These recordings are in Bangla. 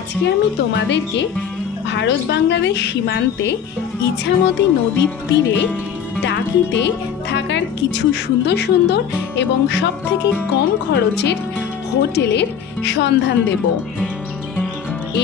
আজকে আমি তোমাদেরকে ভারত বাংলাদেশ সীমান্তে ইছামতি নদীর তীরে টাকিতে থাকার কিছু সুন্দর সুন্দর এবং সবথেকে কম খরচের হোটেলের সন্ধান দেব।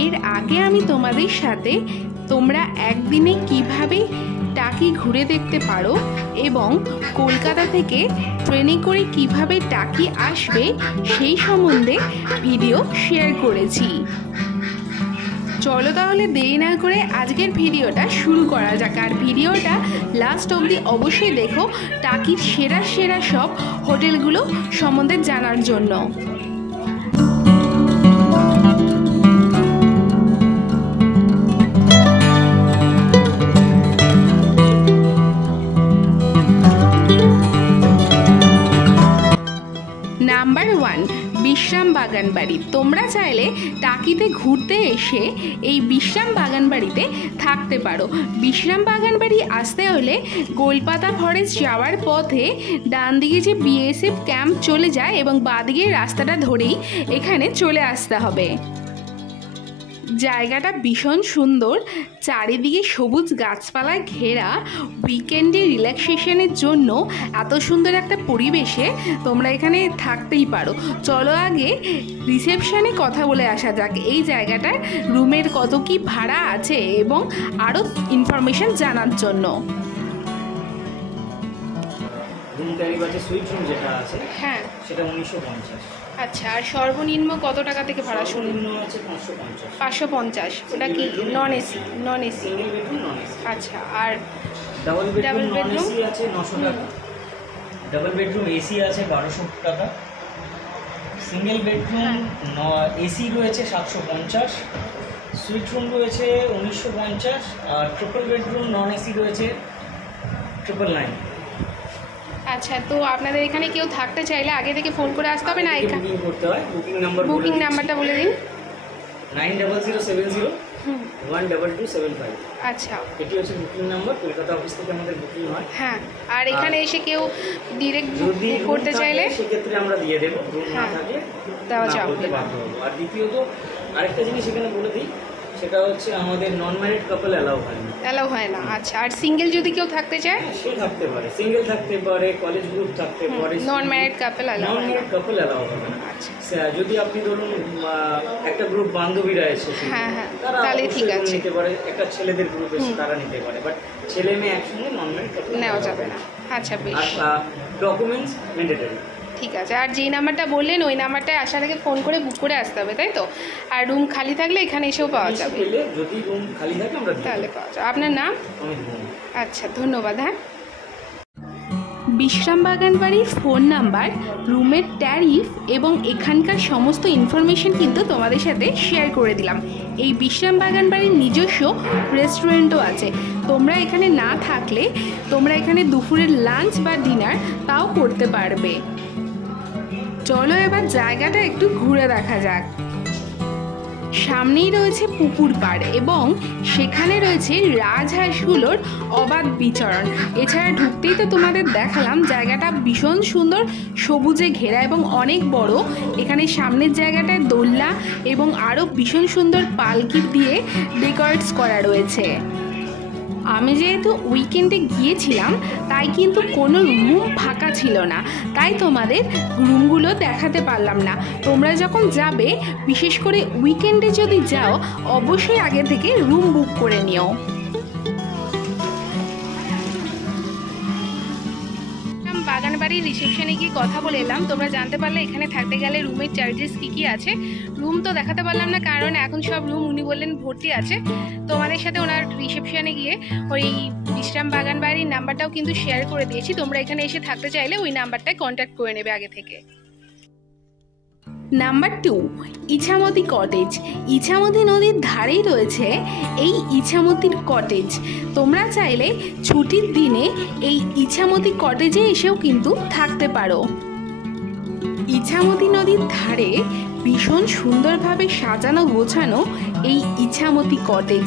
এর আগে আমি তোমাদের সাথে তোমরা একদিনে কিভাবে টাকি ঘুরে দেখতে পারো এবং কলকাতা থেকে ট্রেনে করে কিভাবে টাকি আসবে সেই সম্বন্ধে ভিডিও শেয়ার করেছি। চলো তাহলে দেরি না করে আজকের ভিডিওটা শুরু করা যাক। আর ভিডিওটা লাস্ট অবধি অবশ্যই দেখো টাকির সেরা সেরা সব হোটেলগুলো সম্বন্ধে জানার জন্য। নাম্বার 1, বিশ্রাম বাগান বাড়ি। তোমরা চাইলে টাকিতে ঘুরতে এসে এই বিশ্রাম বাগান বাড়িতে থাকতে পারো। বিশ্রাম বাগান বাড়ি আসতে হলে গোলপাতা ফরেস্ট যাওয়ার পথে ডান দিকে যে বিএসএফ ক্যাম্প চলে যায় এবং বাঁদিকের রাস্তাটা ধরেই এখানে চলে আসতে হবে। জায়গাটা ভীষণ সুন্দর, চারিদিকে সবুজ গাছপালায় ঘেরা। উইকেন্ডে রিল্যাক্সেশনের জন্য এত সুন্দর একটা পরিবেশে তোমরা এখানে থাকতেই পারো। চলো আগে রিসেপশনে কথা বলে আসা যাক। এই জায়গাটার রুমের কত কি ভাড়া আছে এবং আরও ইনফরমেশন জানার জন্য। হ্যাঁ, সেটা 1950। আচ্ছা, আর সর্বনিম্ন কত টাকা থেকে ভাড়া শুরু? 550। ওটা কি নন এসি? Non AC. আচ্ছা, আর ডাবল বেডরুম আছে 900 টাকা, ডাবল বেডরুম এসি আছে 1200 টাকা, সিঙ্গেল বেডরুম এসি রয়েছে 750, সুইট রুম রয়েছে 1950, আর ট্রিপল বেডরুম নন এসি রয়েছে 999। আচ্ছা, তো আপনাদের এখানে কেউ থাকতে চাইলে আগে থেকে ফোন করে আসতে হবে না? এখানে বুকিং করতে হয়। বুকিং নাম্বারটা বলে দিন। 9070 আচ্ছা, এটি হচ্ছে বুকিং নাম্বার। কলকাতা অফিস থেকে আমাদের বুকিং হয়। হ্যাঁ, আর এখানে এসে কেউ ডিরেক্ট যদি করতে চাইলে সেক্ষেত্রে আমরা দিয়ে দেবো। রুম না থাকলে দেওয়া যাবে। আর দ্বিতীয়ত আরেকটা জিনিস এখানে বলে দিই, সেটা হচ্ছে আমাদের নন ম্যারিড কাপল অ্যালাউ হয় না। আচ্ছা, আর সিঙ্গেল যদি কেউ থাকতে চায় সে থাকতে পারে, সিঙ্গেল থাকতে পারে, কলেজ গ্রুপ থাকতে পারে। নন ম্যারিড কাপল অ্যালাউ হবে না। আচ্ছা, যদি আপনি ধরুন একটা গ্রুপ বান্ধবীরা এসেছে, তাহলে ঠিক আছে, নিতে পারে। একটা ছেলেদের গ্রুপ এসে তারা নিতে পারে, বাট ছেলে মেয়ে একসঙ্গে নন ম্যারিড কাপল নেওয়া যাবে না। আচ্ছা, বেশ। Documents mandatory. ঠিক আছে, আর যেই নাম্বারটা বললেন ওই নাম্বারটায় আসার আগে ফোন করে বুক করে আসতে হবে, তাই তো? আর রুম খালি থাকলে এখানে এসেও পাওয়া যাবে। যদি রুম খালি থাকে আমরা তাহলে পাওয়া যাবে। আপনার নাম? আচ্ছা, ধন্যবাদ। হ্যাঁ, বিশ্রাম বাগান বাড়ির ফোন নাম্বার, রুমের ট্যারিফ এবং এখানকার সমস্ত ইনফরমেশন কিন্তু তোমাদের সাথে শেয়ার করে দিলাম। এই বিশ্রাম বাগান বাড়ির নিজস্ব রেস্টুরেন্টও আছে। তোমরা এখানে না থাকলে তোমরা এখানে দুপুরের লাঞ্চ বা ডিনার তাও করতে পারবে। চলো এবার জায়গাটা একটু ঘুরে দেখা যাক। সামনেই রয়েছে পুকুর পাড় এবং সেখানে রয়েছে রাজহাঁসগুলোর অবাধ বিচরণ। এছাড়া ঢুকতেই তো তোমাদের দেখালাম জায়গাটা ভীষণ সুন্দর, সবুজে ঘেরা এবং অনেক বড়। এখানে সামনের জায়গাটায় দোলনা এবং আরও ভীষণ সুন্দর পালকি দিয়ে ডেকোরেটস করা রয়েছে। আমি যেহেতু উইকেন্ডে গিয়েছিলাম তাই কিন্তু কোনো রুম ফাঁকা ছিল না, তাই তোমাদের রুমগুলো দেখাতে পারলাম না। তোমরা যখন যাবে, বিশেষ করে উইকেন্ডে যদি যাও, অবশ্যই আগে থেকে রুম বুক করে নিও। বাগান বাড়ির রিসেপশনে গিয়ে কথা বলে এলাম। তোমরা জানতে পারলে এখানে থাকতে গেলে রুমের চার্জেস কী আছে। রুম তো দেখাতে পারলাম না, কারণ এখন সব রুম উনি বললেন ভর্তি আছে। তোমাদের সাথে ওনার রিসেপশনে গিয়ে ওই বিশ্রাম বাগান বাড়ির নাম্বারটাও কিন্তু শেয়ার করে দিয়েছি। তোমরা এখানে এসে থাকতে চাইলে ওই নাম্বারটায় কন্ট্যাক্ট করে নেবে আগে থেকে। Number 2, Ichamati cottage. ইছামতি নদীর ধারেই রয়েছে এই ইছামতির কটেজ। তোমরা চাইলে ছুটির দিনে এই ইছামতি কটেজে এসেও কিন্তু থাকতে পারো। ইছামতি নদীর ধারে ভীষণ সুন্দরভাবে সাজানো গোছানো এই ইছামতি কটেজ।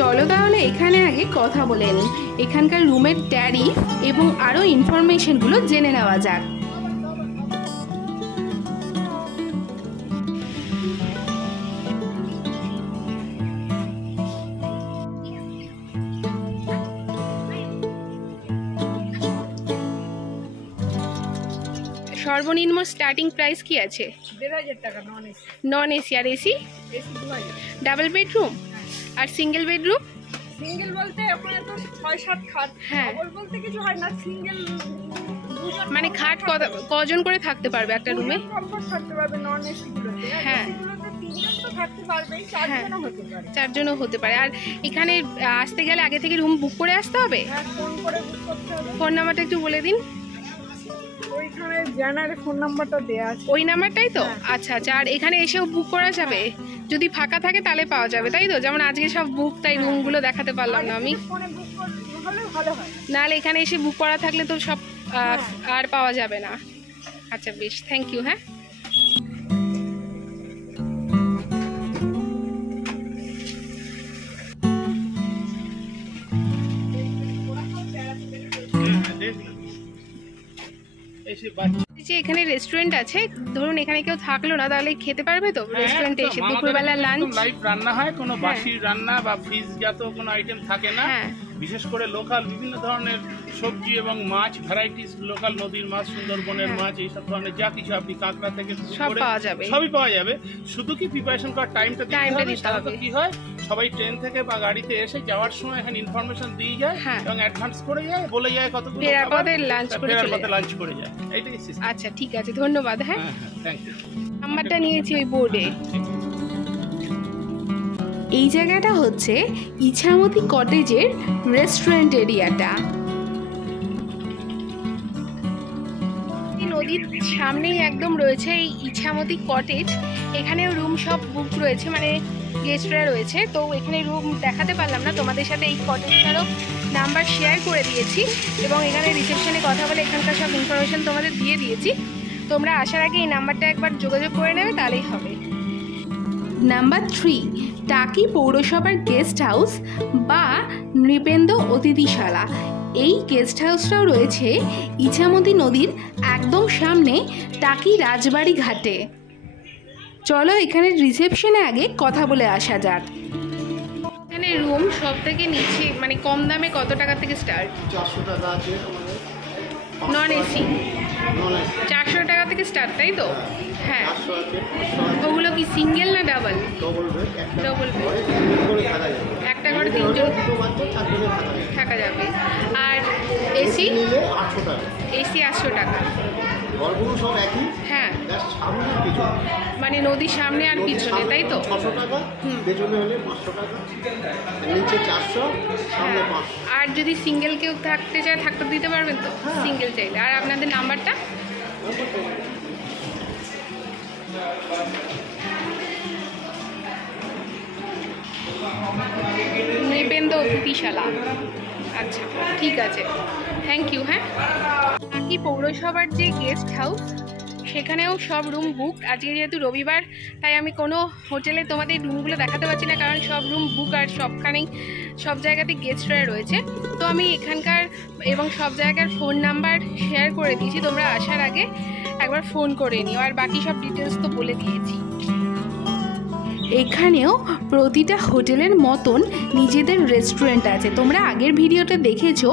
চলো তাহলে এখানে আগে কথা বলে নিই, এখানকার রুমের ট্যারিফ এবং আরও ইনফরমেশনগুলো জেনে নেওয়া যাক। সর্বনিম্ন স্টার্টিং প্রাইস কি আছে? 1500 টাকা নন এসি। আর এসি? এসি 2000। Double bedroom? আর সিঙ্গেল বেডরুম? সিঙ্গেল বলতে ওখানে তো 6-7 খাট, হ্যাঁ ডাবল বলতে কিছু হয় না, সিঙ্গেল মানে খাট কজন করে থাকতে পারবে একটা রুমে? কমফর্ট থাকতে পারবে নন এসি গুলোতে। হ্যাঁ এগুলোতে তিনজন তো থাকতে পারবে, চারজনও হতে পারে। চারজনও হতে পারে। আর এখানে আসতে গেলে আগে থেকে রুম বুক করে আসতে হবে? হ্যাঁ, ফোন করে বুক করতে হবে। ফোন নাম্বারটা একটু বলে দিন। ওইখানে জানারে ফোন নাম্বারটা দেয়া আছে। ওই নাম্বারটাই তো? আচ্ছা আচ্ছা। আর এখানে এসেও বুক করা যাবে? যদি ফাঁকা থাকে তাহলে পাওয়া যাবে, তাই তো? যেমন আজকে সব বুক, তাই রুমগুলো দেখাতে পারলাম না আমি। ফোনে বুক করলে ভালো হয়। নাহলে এখানে এসে বুক করা থাকলে তো সব আর পাওয়া যাবে না। আচ্ছা বেশ, থ্যাংক ইউ। হ্যাঁ, যে এখানে রেস্টুরেন্ট আছে, ধরুন এখানে কেউ থাকলো না, তাহলে খেতে পারবে তো রেস্টুরেন্টে এসে? দুপুরবেলা লাঞ্চ লাইভ রান্না হয়, কোনো বাসি রান্না বা ফ্রিজ জাত কোনো আইটেম থাকে না। বিশেষ করে লোকাল বিভিন্ন ধরনের সবজি এবং মাছ, ভ্যারাইটিস, লোকাল নদীর মাছ, সুন্দরবনের মাছ, এইসব ধরনের যা কিছু আপনি কাঁকড়া থেকে সবই পাওয়া যাবে। শুধু কি প্রিপারেশন করার টাইমটা দিতে হবে। সাধারণত কি হয়, সবাই ট্রেন থেকে বা গাড়িতে এসে যাওয়ার সময় এখানে ইনফরমেশন দিয়ে যায় এবং অ্যাডভান্স করে যায়, বলে যায় কতগুলো লাঞ্চ করে যায়। এইটাই সিস্টেম। আচ্ছা ঠিক আছে, ধন্যবাদ। হ্যাঁ, থ্যাংক ইউ। নাম্বারটা নিয়েছি ওই বোর্ডে। এই জায়গাটা হচ্ছে ইছামতি কটেজের রেস্টুরেন্ট এরিয়াটা। নদীর সামনেই একদম রয়েছে এই ইছামতি কটেজ। এখানেও রুম সব বুক রয়েছে, মানে গেস্টরা রয়েছে। তো এখানে রুম দেখাতে পারলাম না তোমাদের সাথে, এই কটেজটারও নাম্বার শেয়ার করে দিয়েছি এবং এখানে রিসেপশনে কথা বলে এখানকার সব ইনফরমেশন তোমাদের দিয়ে দিয়েছি। তোমরা আসার আগে এই নাম্বারটা একবার যোগাযোগ করে নেবে, তাহলেই হবে। নাম্বার 3, টাকি পৌরসভার গেস্ট হাউস বা নৃপেন্দ্র অতিথিশালা। এই গেস্ট হাউসটাও রয়েছে ইছামতি নদীর একদম সামনে টাকি রাজবাড়ি ঘাটে। চলো এখানে রিসেপশনে আগে কথা বলে আসা যাক। এখানে রুম সব থেকে নিচে, মানে কম দামে কত টাকা থেকে স্টার্ট? 400 টাকা আছে নন এসি 400 টাকা থেকে স্টার্ট, তাই তো? হ্যাঁ, ওগুলো কি সিঙ্গেল না ডাবল? Double bed. একটা ঘরে 3 জন থাকা যাবে। আর এসি? এসি 800 টাকা। হ্যাঁ, মানে নদীর সামনে আর পিছনে, তাই তো? 600 টাকা, পেছনে হলে 500 টাকা, নিচে 400, সামনে 500। আর যদি সিঙ্গেল কেউ থাকতে চায়, থাকতে দিতে পারবেন তো? সিঙ্গেল চাইলে। আর আপনাদের নাম্বারটা? নৃপেন্দ্র অতিথিশালা। আচ্ছা ঠিক আছে, থ্যাংক ইউ। হ্যাঁ, টাকি পৌরসভার যে গেস্ট হাউস, সেখানেও সব রুম বুক। আজকে যেহেতু রবিবার, তাই আমি কোনো হোটেলে তোমাদের রুমগুলো দেখাতে পারছি না, কারণ সব রুম বুক আর সবখানেই সব জায়গাতে গেস্টরা রয়েছে। তো আমি এখানকার এবং সব জায়গার ফোন নাম্বার শেয়ার করে দিয়েছি, তোমরা আসার আগে একবার ফোন করে নিও। আর বাকি সব ডিটেলস তো বলে দিয়েছি। এখানেও প্রতিটা হোটেলের মতন নিজেদের রেস্টুরেন্ট আছে। তোমরা আগের ভিডিওতে দেখেছো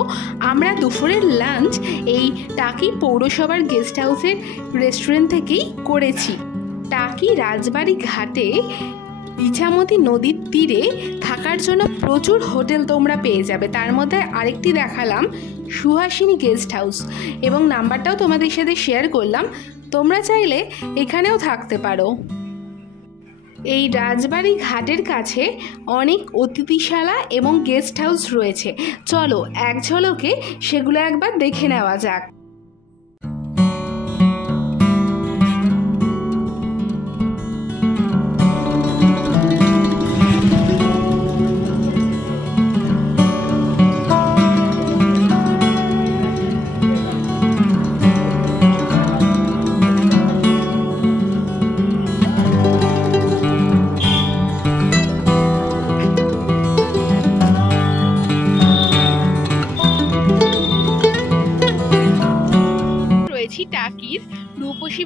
আমরা দুপুরের লাঞ্চ এই টাকি পৌরসভার গেস্ট হাউসের রেস্টুরেন্ট থেকেই করেছি। টাকি রাজবাড়ি ঘাটে ইছামতি নদীর তীরে থাকার জন্য প্রচুর হোটেল তোমরা পেয়ে যাবে। তার মধ্যে আরেকটি দেখালাম সুহাসিনী গেস্ট হাউস, এবং নাম্বারটাও তোমাদের সাথে শেয়ার করলাম। তোমরা চাইলে এখানেও থাকতে পারো। এই রাজবাড়ি ঘাটের কাছে অনেক অতিথিশালা এবং গেস্ট হাউস রয়েছে। চলো এক ঝলকে সেগুলো একবার দেখে নেওয়া যাক।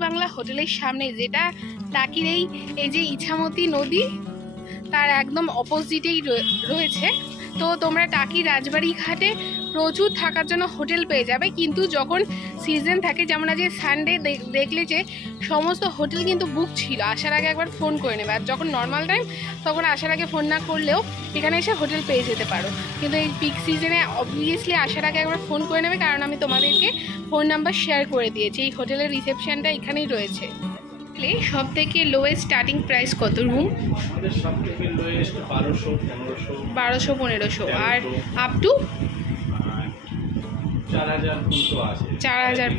বাংলা হোটেলের সামনে, যেটা টাকির এই যে ইছামতি নদী তার একদম অপোজিটেই রয়েছে। তো তোমরা টাকি রাজবাড়ি ঘাটে প্রচুর থাকার জন্য হোটেল পেয়ে যাবে, কিন্তু যখন সিজন থাকে, যেমন আজ সানডে দেখলে যে সমস্ত হোটেল কিন্তু বুক ছিল, আসার আগে একবার ফোন করে নেবে। আর যখন নর্মাল টাইম তখন আসার আগে ফোন না করলেও এখানে এসে হোটেল পেয়ে যেতে পারো, কিন্তু এই পিক সিজনে অবভিয়াসলি আসার আগে একবার ফোন করে নেবে, কারণ আমি তোমাদেরকে ফোন নাম্বার শেয়ার করে দিয়েছি। এই হোটেলের রিসেপশনটা এখানেই রয়েছে। সব থেকে লোয়েস্ট স্টার্টিং প্রাইস কত রুম? আমাদের সব থেকে লোয়েস্ট 1200-1500 আর আপ টু 4000 পর্যন্ত। 4000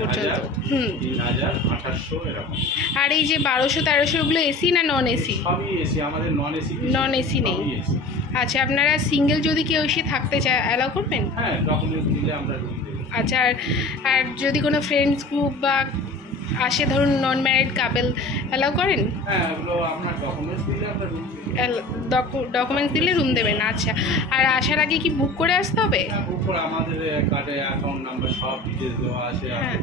3000, 2800 এরকম। আর এই যে 1200-1300 ওগুলো এসি না নন এসি? সবই এসি, আমাদের নন এসি নেই। আচ্ছা, আপনারা সিঙ্গেল যদি কেউ এসে থাকতে চায় অ্যালাউ করবেন? হ্যাঁ, ডকুমেন্টস দিলে আমরা রুম দেব। আচ্ছা, আর যদি কোনো ফ্রেন্ডস গ্রুপ বা আসে, ধরুন নন ম্যারিড কাপল, অ্যালাউ করেন? হ্যাঁ, এগুলো আপনার ডকুমেন্টস দিলে আমরা রুম দেব। ডকুমেন্টস দিলে রুম দেবেন। আচ্ছা, আর আসার আগে কি বুক করে আসতে হবে? বুক করে, আমাদের কার্ডে অ্যাকাউন্ট নাম্বার সব ডিটেইলস দেওয়া আছে। হ্যাঁ,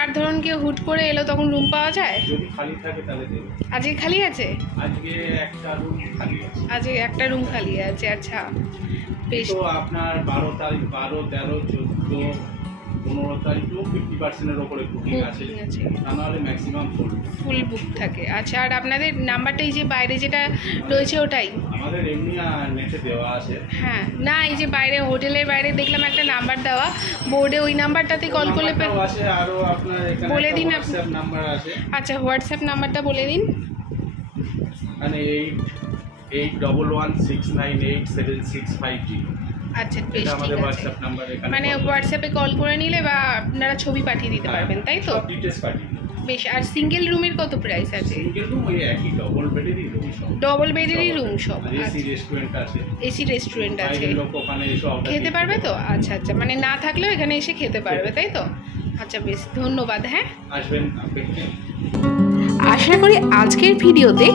আর ধরুন কেউ হুট করে এলো, তখন রুম পাওয়া যায়? যদি খালি থাকে তাহলে দেব। আজকে খালি আছে? আজকে একটা রুম খালি আছে। আজকে একটা রুম খালি আছে। আচ্ছা, বেশ। তো আপনার 12 তারিখ, 12, 13, 14, 15 তারিখেও 50%-এর ওপরে বুকিং আছে, তা নাহলে ম্যাক্সিমাম ফুল বুক থাকে। আচ্ছা, আর আপনাদের নাম্বারটা এই যে বাইরে যেটা রয়েছে ওটাই? আমাদের এমনি নেটে দেওয়া আছে। হ্যাঁ, না এই যে বাইরে হোটেলের বাইরে দেখলাম একটা নাম্বার দেওয়া বোর্ডে, ওই নাম্বারটাতে কল করলে আছে। আরও আপনার এখানে বলে দিন, হোয়াটসঅ্যাপ নাম্বার আছে। আচ্ছা, হোয়াটসঅ্যাপ নাম্বারটা বলে দিন। মানে 81698765 আচ্ছা, বেশ, ঠিক আছে। হোয়াটসঅ্যাপ নাম্বার, মানে হোয়াটসঅ্যাপে কল করে নিলে বা আপনারা ছবি পাঠিয়ে দিতে পারবেন, তাই তো? ডিটেইলস পাঠিয়ে। বেশ। আর সিঙ্গেল রুমের কত প্রাইস আছে? সিঙ্গেল রুম ওই একই, ডবল বেডেরই রুম সব। ডবল বেডেরই রুম সব। এসি রেস্টুরেন্ট আছে। এসি রেস্টুরেন্ট আছে, লোক ওখানে এসে খেতে পারবে তো? আচ্ছা আচ্ছা, মানে না থাকলেও এখানে এসে খেতে পারবে, তাই তো? আচ্ছা, বেশ, ধন্যবাদ। হ্যাঁ, আসবেন আপনি। আশা করি আজকের ভিডিওতে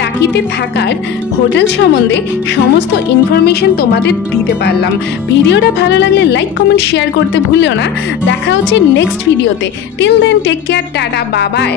টাকিতে থাকার হোটেল সম্বন্ধে সমস্ত ইনফরমেশন তোমাদের দিতে পারলাম। ভিডিওটা ভালো লাগলে লাইক, কমেন্ট, শেয়ার করতে ভুলিও না। দেখা হচ্ছে নেক্সট ভিডিওতে। Till then, take care, tata, bye by.